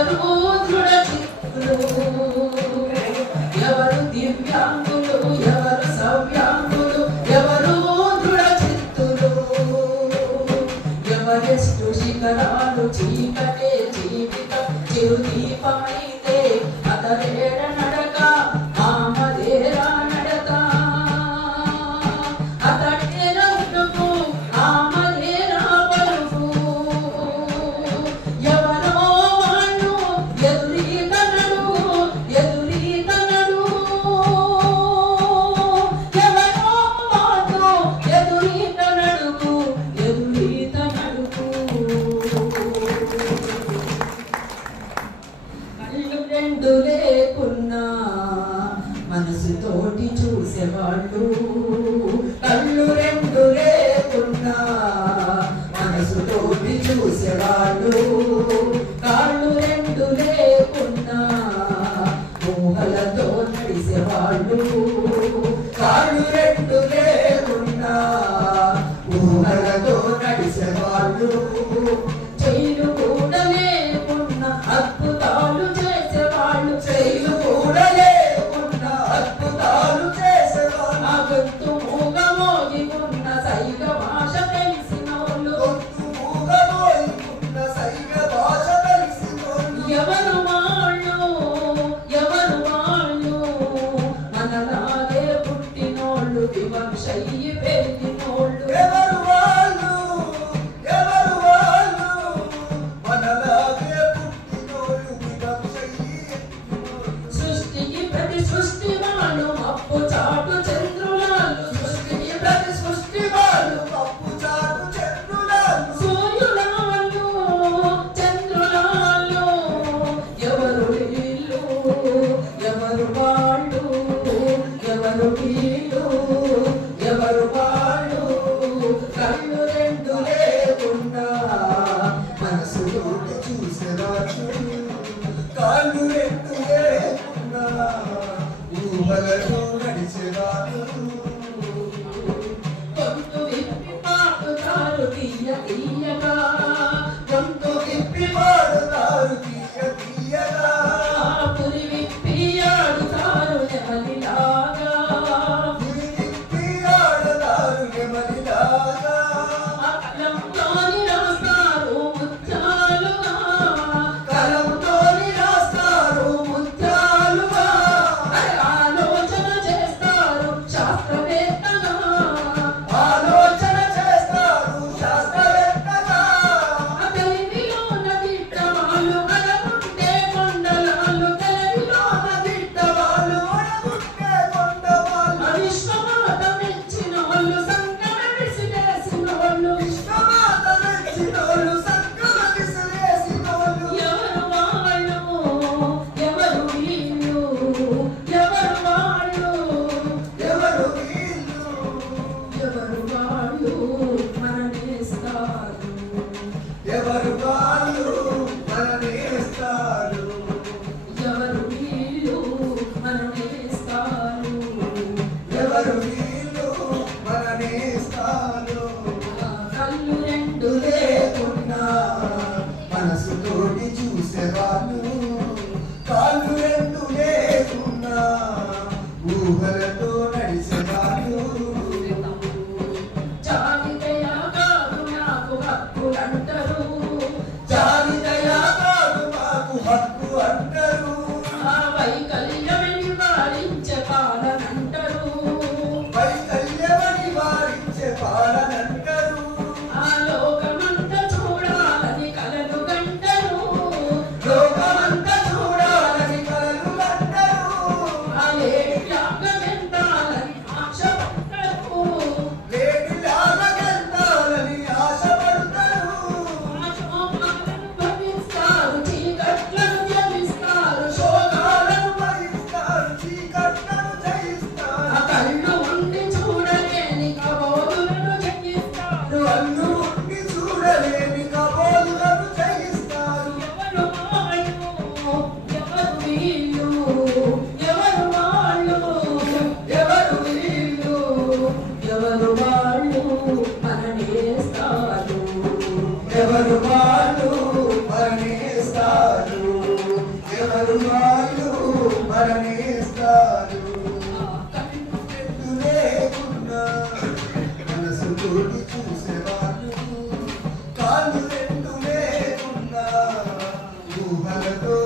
ఎవరు దృఢ చిత్తులు, ఎవరు దివ్యాంగులు, ఎవరు సవ్యాంగులు, ఎవరు దృఢ చిత్తులు, ఎవరెస్టు శిఖరాలు చీకటే జీవితం చిరు దీపమైతే అతడేడ నడక ఆమదేరా నడక, అతడేరా ఉడుపు ఆమదేరా పలుపు, ఎవరో వాళ్ళు ఎదురీత నడుగు ఎదురీత నడుగు, ఎవరో వాళ్ళు ఎదురీత నడుగు ఎదురీత నడుగు. కళ్ళు రెండు లేకున్నా మనసుతోటి చూసేవాళ్ళు, కళ్ళు రెండు లేకున్నా మనసుతోటి చూసేవాళ్ళు, కాళ్ళు రెండు లేకున్నా ఊహలతో నడిసేవాళ్ళు, కాళ్ళు రెండు లేకున్నా ఊహలతో నడిసేవాళ్ళు, చెయ్యిలు కూడా లేకున్నా అద్భుతాలు చేసేవాళ్ళు, చెయ్యిలు కూడా లేకున్నా అద్భుతాలు చేసేవాళ్ళు, ఆ గొంతు మూగ మోగికున్న సైగ భాష తెలిసినోళ్ళు, గొంతు మూగ మోగికున్న సైగ భాష తెలిసినోళ్ళు, ఎవరు వాళ్ళు ఎవరు వాళ్ళు మనలాగే పుట్టినోళ్ళు వివక్షయ్యి పెరిగినోళ్ళు, ఎవరు వాళ్ళు ఎవరు వాళ్ళు మనలాగే పుట్టినోళ్ళు వివక్షయ్యి, సృష్టికి ప్రతి సృష్టి వాళ్ళు అప్పు చాటు చంద్రులాలు, సృష్టికి ప్రతి సృష్టి వాళ్ళు అప్పు చాటు చంద్రులాలు, సూర్యులాలు చంద్రులాలు, ఎవరు వీళ్ళు ఎవరు వాళ్ళు ఎవరు వీళ్ళు ఎవరు వాళ్ళు, కళ్ళు రెండు లేకుండా మనసులోకి చూసేవాళ్ళు, కాళ్ళు రెండు లేకుండా ఊహలతో నడిచేవాళ్ళు, గొంతు విప్పి పాడుతారు తీయ తీయగా, గొంతు విప్పి పాడుతారు తీయ తీయగా, పురి విప్పి ఆడుతారు నెమలిలాగా, పురి విప్పి ఆడుతారు నెమలిలాగా, కలంతోని రాస్తారు ముత్యాలుగా, కలంతోని రాస్తారు ముత్యాలుగా, ఆలోచన చేస్తారు శాస్త్రవేత్తగా, ఆలోచన చేస్తారు శాస్త్రవేత్తగా, తెలివిలోన దిట్టవాళ్ళు మనకుంటే కొండలాలు, తెలివిలోన దిట్టవాళ్ళు మనకుంటే కొండవాళ్ళు, విశ్వమాత మెచ్చిన వాళ్ళు సంగమ విసిరేసిన వాళ్ళు, విశ్వమాత మెచ్చిన వాళ్ళు సంగమ విసిరేసిన వాళ్ళు, ఎవరు వాళ్ళు ఎవరు వీళ్ళు ఎవరు వాళ్ళు ఎవరు వీళ్ళు ఎవరు వాళ్ళు మననేస్తారు, ఎవరు వాళ్ళు మననేస్తారు, ఎవరు వీళ్ళు మననేస్తారు, ఎవరు వీళ్ళు మననేస్తారు, కళ్ళు రెండు లేకున్నా మనసుతోటి చూసేవాళ్ళు, కాళ్ళు రెండు లేకున్నా ఊహలతో నడిసేవాళ్ళు, జాబితయా కాదు నాకు హక్కు అంటారు, జాబితయా కాదు మాకు హక్కు అంటారు, ఆ వైకల్యమే నివారించే పాలనంటారు, వైకల్యమే నివారించే పాలనంటారు, ఆ లోకమంతా చూడాలని కలలు గంటరు, లోకమంతా చూడాలని కలలు గంటరు, ఆ లేడి లాగెంతాలని ఆశపడతారు, లేడి లాగెంతాలని ఆశపడతారు, ఆ శోభాలను భవిస్తారు చీకట్లను త్యజిస్తారు, మమతతో